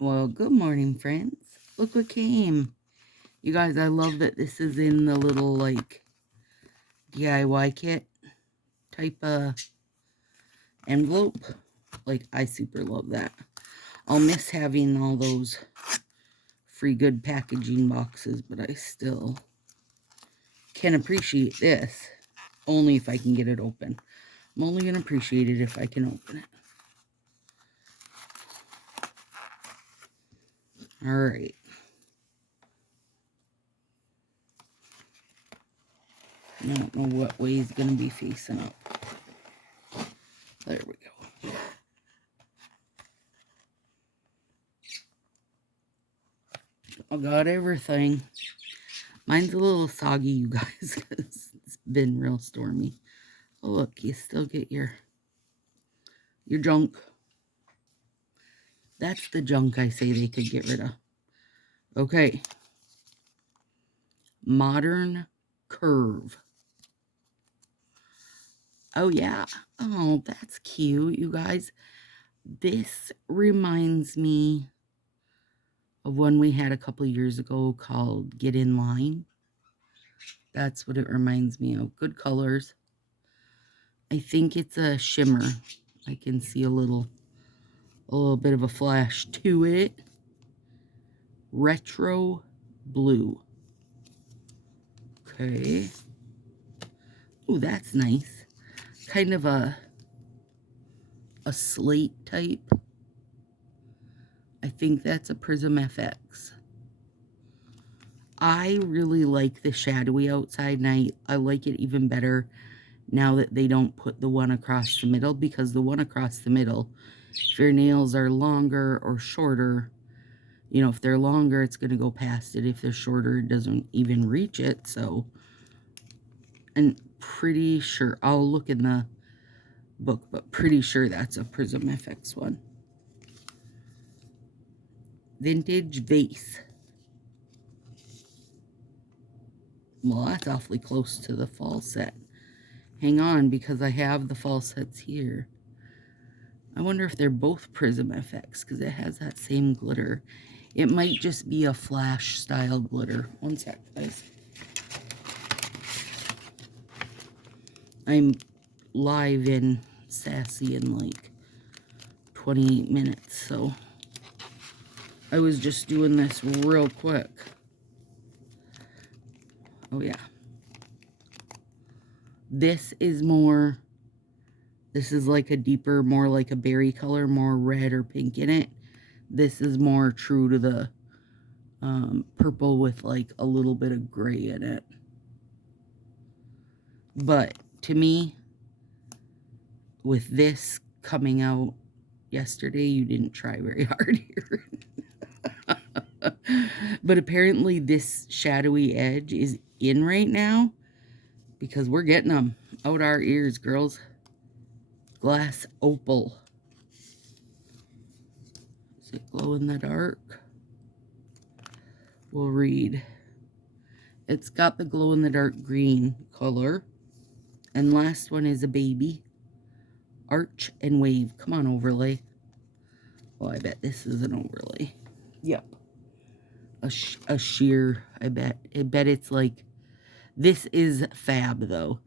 Well, good morning, friends. Look what came. You guys, I love that this is in the little, like, DIY kit type of envelope. Like, I super love that. I'll miss having all those free good packaging boxes, but I still can appreciate this. Only if I can get it open. I'm only going to appreciate it if I can open it. Alright. I don't know what way he's going to be facing up. There we go. I got everything. Mine's a little soggy, you guys, because it's been real stormy. Oh, look, you still get your junk. That's the junk I say they could get rid of. Okay. Modern Curve. Oh, yeah. Oh, that's cute, you guys. This reminds me of one we had a couple years ago called Get in Line. That's what it reminds me of. Good colors. I think it's a shimmer. I can see a little bit of a flash to it. Retro blue. Okay. Ooh, that's nice. Kind of a slate type. I think that's a Prism FX. I really like the shadowy outside, and I like it even better now that they don't put the one across the middle, because the one across the middle, if your nails are longer or shorter, you know, if they're longer, it's going to go past it. If they're shorter, it doesn't even reach it. So, and pretty sure, I'll look in the book, but pretty sure that's a Prism FX one. Vintage Vase. Well, that's awfully close to the fall set. Hang on, because I have the fall sets here. I wonder if they're both Prism FX, because it has that same glitter. It might just be a flash style glitter. One sec, guys. I'm live in Sassy in like 28 minutes, so I was just doing this real quick. Oh yeah. This is like a deeper, more like a berry color, more red or pink in it. This is more true to the purple with like a little bit of gray in it. But to me, with this coming out yesterday, you didn't try very hard here. But apparently this shadowy edge is in right now, because we're getting them out our ears, girls. Glass Opal. Is it glow in the dark? We'll read. It's got the glow in the dark green color. And last one is a baby. Arch and Wave. Come on, overlay. Oh, I bet this is an overlay. Yep. A sheer, I bet. I bet it's like, this is fab, though.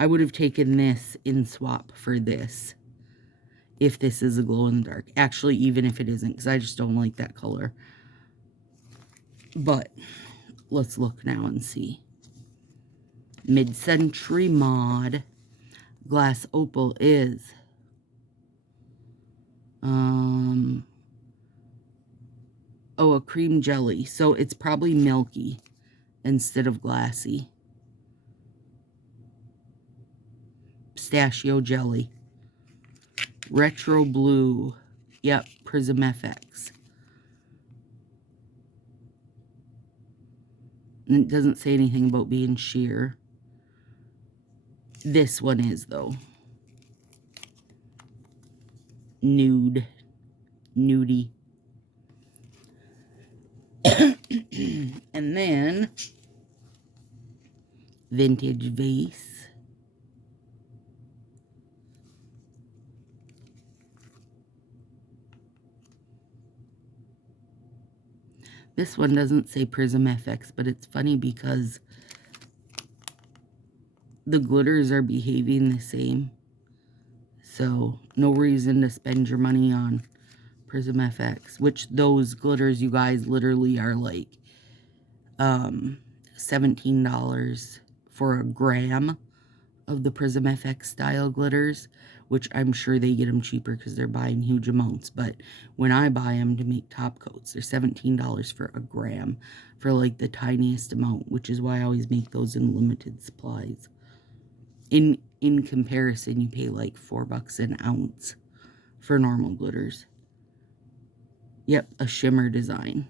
I would have taken this in swap for this if this is a glow in the dark. Actually, even if it isn't, because I just don't like that color. But let's look now and see. Mid-century mod. Glass Opal is a cream jelly. So it's probably milky instead of glassy. Pistachio jelly. Retro blue. Yep, Prism FX. And it doesn't say anything about being sheer. This one is, though. Nude. Nudie. And then Vintage Vase. This one doesn't say Prism FX, but it's funny because the glitters are behaving the same. So, no reason to spend your money on Prism FX, which those glitters, you guys, literally are like $17 for a gram of the Prism FX style glitters, which I'm sure they get them cheaper because they're buying huge amounts. But when I buy them to make top coats, they're $17 for a gram for like the tiniest amount, which is why I always make those in limited supplies. In comparison, you pay like $4 an ounce for normal glitters. Yep, a shimmer design.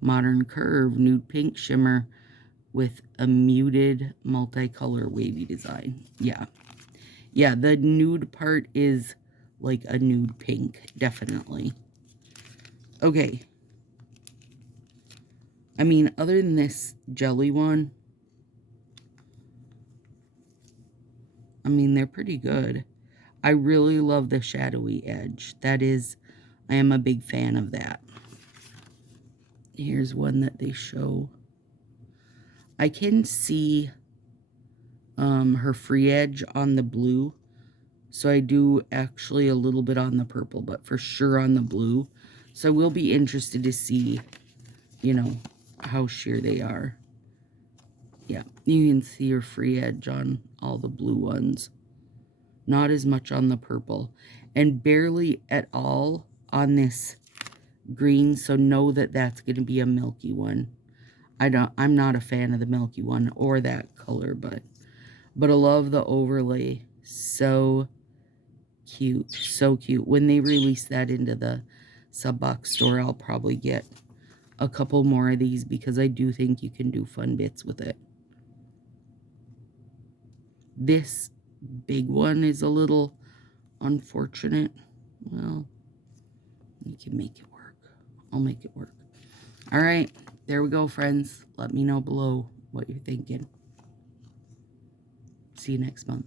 Modern Curve, nude pink shimmer with a muted multicolor wavy design. Yeah. Yeah, the nude part is like a nude pink, definitely. Okay. I mean, other than this jelly one, I mean, they're pretty good. I really love the shadowy edge. That is, I am a big fan of that. Here's one that they show. I can see her free edge on the blue. So I do actually a little bit on the purple, but for sure on the blue. So I will be interested to see, you know, how sheer they are. Yeah, you can see her free edge on all the blue ones. Not as much on the purple. And barely at all on this green, so know that that's going to be a milky one. I'm not a fan of the milky one or that color, but I love the overlay. So cute, so cute. When they release that into the sub-box store, I'll probably get a couple more of these because I do think you can do fun bits with it. This big one is a little unfortunate. Well, you can make it work. I'll make it work. All right, there we go, friends. Let me know below what you're thinking. See you next month.